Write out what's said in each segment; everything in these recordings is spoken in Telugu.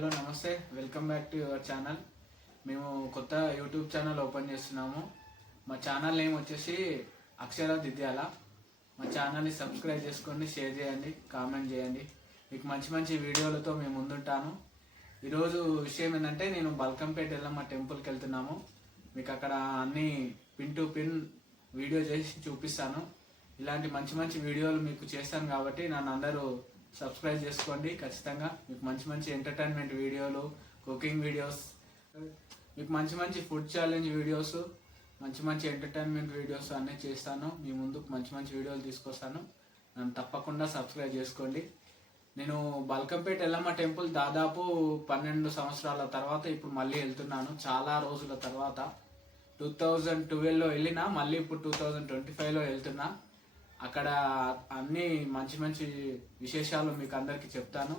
హలో నమస్తే. Welcome back to your channel మేము కొత్త యూట్యూబ్ ఛానల్ ఓపెన్ చేస్తున్నాము. మా ఛానల్ నేమ్ వచ్చేసి అక్షర దిద్యాల మా ఛానల్ని సబ్స్క్రైబ్ చేసుకోండి షేర్ చేయండి కామెంట్ చేయండి. మీకు మంచి మంచి వీడియోలతో మేము ముందుంటాను. ఈరోజు విషయం ఏంటంటే నేను బల్కంపేట వెళ్ళమ్మ టెంపుల్కి వెళ్తున్నాము. మీకు అక్కడ అన్ని పిన్ టు పిన్ వీడియో చేసి చూపిస్తాను. ఇలాంటి మంచి మంచి వీడియోలు మీకు చేస్తాను కాబట్టి నన్ను అందరూ సబ్స్క్రైబ్ చేసుకోండి. ఖచ్చితంగా మీకు మంచి మంచి ఎంటర్టైన్మెంట్ వీడియోలు కుకింగ్ వీడియోస్ మీకు మంచి మంచి ఫుడ్ ఛాలెంజ్ వీడియోస్ మంచి మంచి ఎంటర్టైన్మెంట్ వీడియోస్ అన్నీ చేస్తాను. మీ ముందుకు మంచి మంచి వీడియోలు తీసుకొస్తాను. నన్ను తప్పకుండా సబ్స్క్రైబ్ చేసుకోండి. నేను బల్కంపేట ఎల్లమ్మ టెంపుల్ దాదాపు పన్నెండు సంవత్సరాల తర్వాత ఇప్పుడు మళ్ళీ వెళ్తున్నాను. చాలా రోజుల తర్వాత. టూ థౌజండ్ ట్వెల్వ్లో వెళ్ళినా మళ్ళీ ఇప్పుడు టూ థౌజండ్ ట్వంటీ ఫైవ్లో వెళ్తున్నా. అక్కడ అన్ని మంచి మంచి విశేషాలు మీకు అందరికీ చెప్తాను.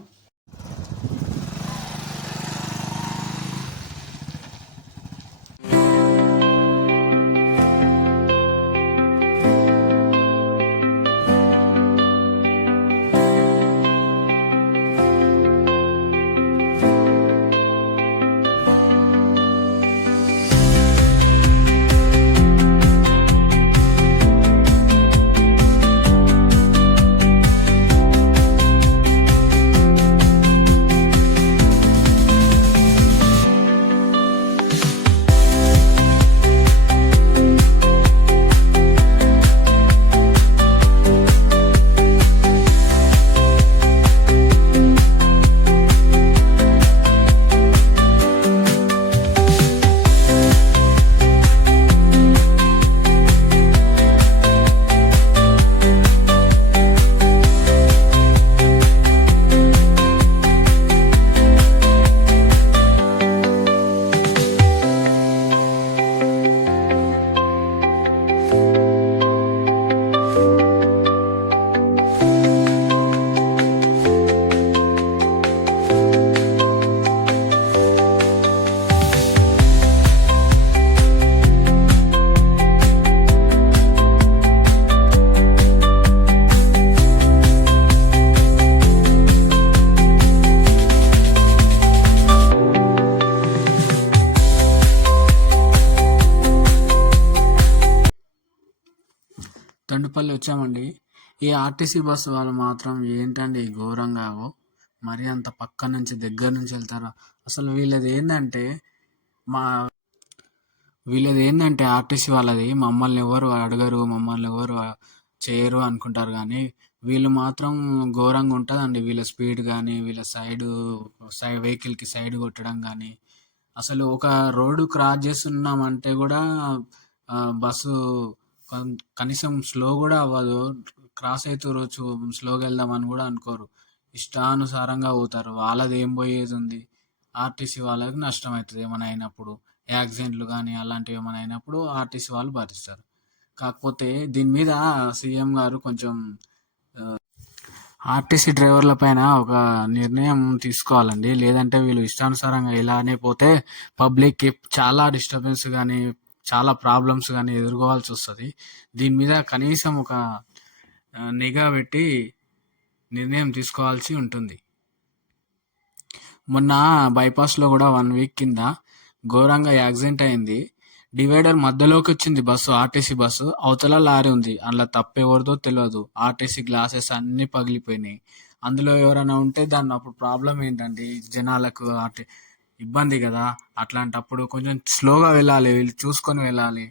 తండుపల్లి వచ్చామండి. ఈ ఆర్టీసీ బస్సు వాళ్ళు మాత్రం ఏంటండి ఘోరంగా మరి అంత పక్క నుంచి దగ్గర నుంచి వెళ్తారా? అసలు వీళ్ళది ఏంటంటే మా వీళ్ళది ఏంటంటే ఆర్టీసీ వాళ్ళది. మమ్మల్ని ఎవరు అడగరు మమ్మల్ని ఎవరు చేయరు అనుకుంటారు కానీ వీళ్ళు మాత్రం ఘోరంగా ఉంటుందండి. వీళ్ళ స్పీడ్ కానీ వీళ్ళ సైడ్ సైడ్ వెహికల్కి సైడ్ కొట్టడం కానీ. అసలు ఒక రోడ్డు క్రాస్ చేస్తున్నామంటే కూడా బస్సు కనీసం స్లో కూడా అవ్వదు. క్రాస్ అవుతురొచ్చు స్లోగా వెళ్దామని కూడా అనుకోరు. ఇష్టానుసారంగా పోతారు. వాళ్ళది ఏం పోయేది ఉంది? ఆర్టీసీ వాళ్ళకి నష్టం అవుతుంది ఏమైనా అయినప్పుడు. యాక్సిడెంట్లు కానీ అలాంటివి ఏమైనా అయినప్పుడు ఆర్టీసీ వాళ్ళు భరిస్తారు. కాకపోతే దీని మీద సీఎం గారు కొంచెం ఆర్టీసీ డ్రైవర్ల పైన ఒక నిర్ణయం తీసుకోవాలండి. లేదంటే వీళ్ళు ఇష్టానుసారంగా ఇలానే పోతే పబ్లిక్కి చాలా డిస్టర్బెన్స్ కానీ చాలా ప్రాబ్లమ్స్ కానీ ఎదుర్కోవాల్సి వస్తుంది. దీని మీద కనీసం ఒక నిఘా పెట్టి నిర్ణయం తీసుకోవాల్సి ఉంటుంది. మొన్న బైపాస్లో కూడా వన్ వీక్ కింద ఘోరంగా యాక్సిడెంట్ అయింది. డివైడర్ మధ్యలోకి వచ్చింది బస్సు ఆర్టీసీ బస్సు. అవతల లారీ ఉంది. అందులో తప్పెవరిదో తెలియదు ఆర్టీసీ గ్లాసెస్ అన్నీ పగిలిపోయినాయి. అందులో ఎవరైనా ఉంటే దాన్ని అప్పుడు ప్రాబ్లం ఏంటండి జనాలకు ఆర్టీ ఇబ్బంది కదా. అట్లాంటప్పుడు కొంచెం స్లోగా వెళ్ళాలి వీళ్ళు చూసుకొని వెళ్ళాలి.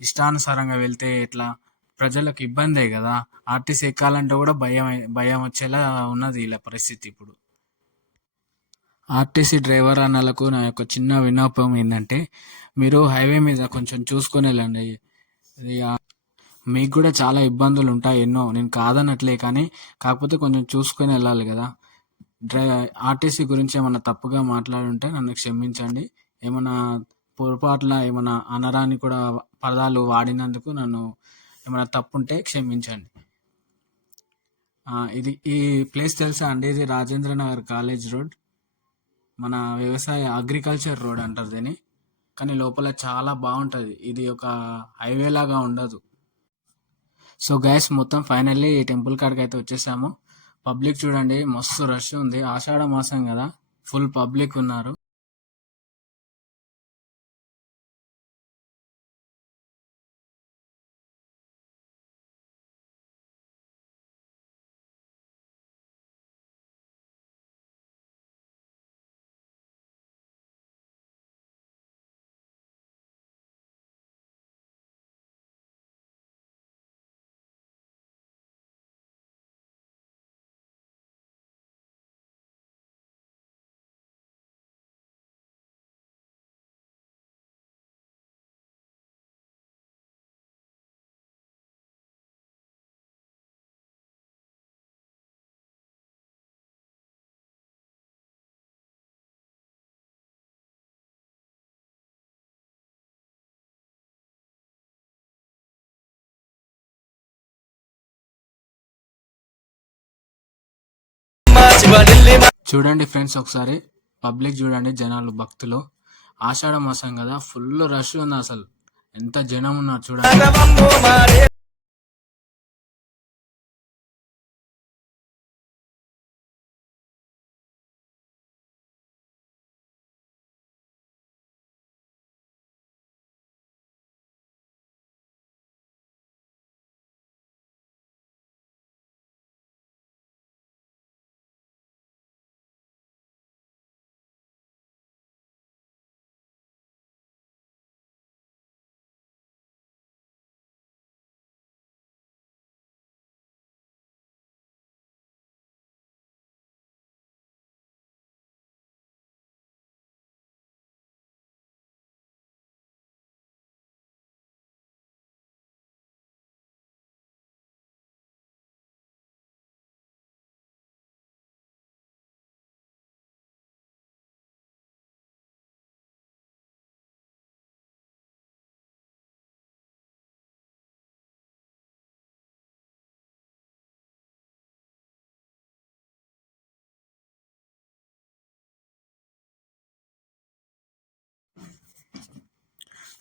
ఇష్టానుసారంగా వెళ్తే ఎట్లా? ప్రజలకు ఇబ్బందే కదా. ఆర్టీసీ ఎక్కాలంటే కూడా భయం భయం వచ్చేలా ఉన్నది ఇలా పరిస్థితి ఇప్పుడు. ఆర్టీసీ డ్రైవర్ అన్నలకు నా యొక్క చిన్న విన్నపం ఏంటంటే మీరు హైవే మీద కొంచెం చూసుకొని వెళ్ళండి. మీకు కూడా చాలా ఇబ్బందులు ఉంటాయి ఎన్నో. నేను కాదనట్లే కానీ కాకపోతే కొంచెం చూసుకొని వెళ్ళాలి కదా. డ్రై ఆర్టీసీ గురించి ఏమైనా తప్పుగా మాట్లాడుంటే నన్ను క్షమించండి. ఏమైనా పొరపాట్ల ఏమైనా అనరాని కూడా పదాలు వాడినందుకు నన్ను ఏమైనా తప్పుంటే క్షమించండి. ఇది ఈ ప్లేస్ తెలుసా అండి? ఇది రాజేంద్ర నగర్ కాలేజ్ రోడ్. మన వ్యవసాయ అగ్రికల్చర్ రోడ్ అంటారు దీన్ని. కానీ లోపల చాలా బాగుంటుంది. ఇది ఒక హైవే లాగా ఉండదు. సో గైస్ మొత్తం ఫైనల్లీ ఈ టెంపుల్ కాడికి అయితే వచ్చేసాము. పబ్లిక్ చూడండి మస్తు రష్ ఉంది. ఆషాఢ మాసం కదా ఫుల్ పబ్లిక్ ఉన్నారు. చూడండి ఫ్రెండ్స్ ఒకసారి. పబ్లిక్ చూడండి జనాలు భక్తులు. ఆషాఢ మాసం కదా ఫుల్ రష్ ఉంది అసలు. ఎంత జనం ఉన్నారు చూడండి.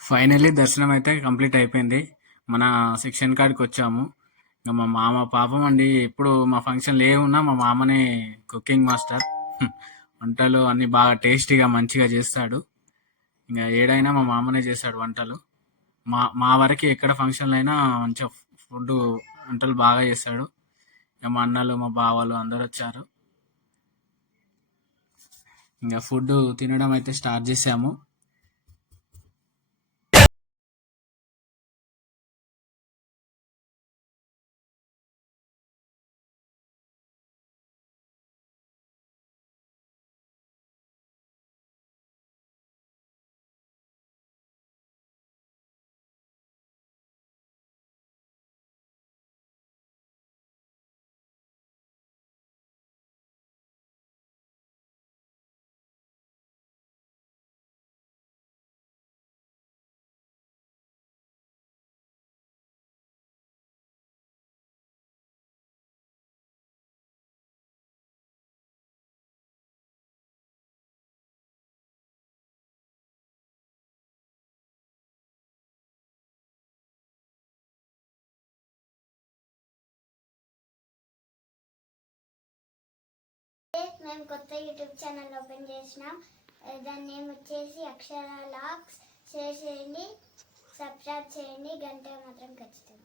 ఫైనల్లీ దర్శనం అయితే కంప్లీట్ అయిపోయింది. మన సెక్షన్ కాడికి వచ్చాము. ఇంకా మా మామ పాపం అండి ఎప్పుడు మా ఫంక్షన్లు ఏమున్నా మా మామనే కుకింగ్ మాస్టర్. వంటలు అన్ని బాగా టేస్టీగా మంచిగా చేస్తాడు. ఇంకా ఏడైనా మా మామనే చేస్తాడు వంటలు. మా మా వరకు ఎక్కడ ఫంక్షన్లు అయినా మంచిగా ఫుడ్ వంటలు బాగా చేస్తాడు. ఇంకా మా అన్నలు మా బావలు అందరు వచ్చారు. ఇంకా ఫుడ్ తినడం అయితే స్టార్ట్ చేసాము. మేము కొత్త యూట్యూబ్ ఛానల్ ఓపెన్ చేసినాం. దాని నేమ్ వచ్చేసి అక్షర లాక్స్. షేర్ చేయండి సబ్స్క్రైబ్ చేయండి గంట మాత్రం ఖచ్చితంగా.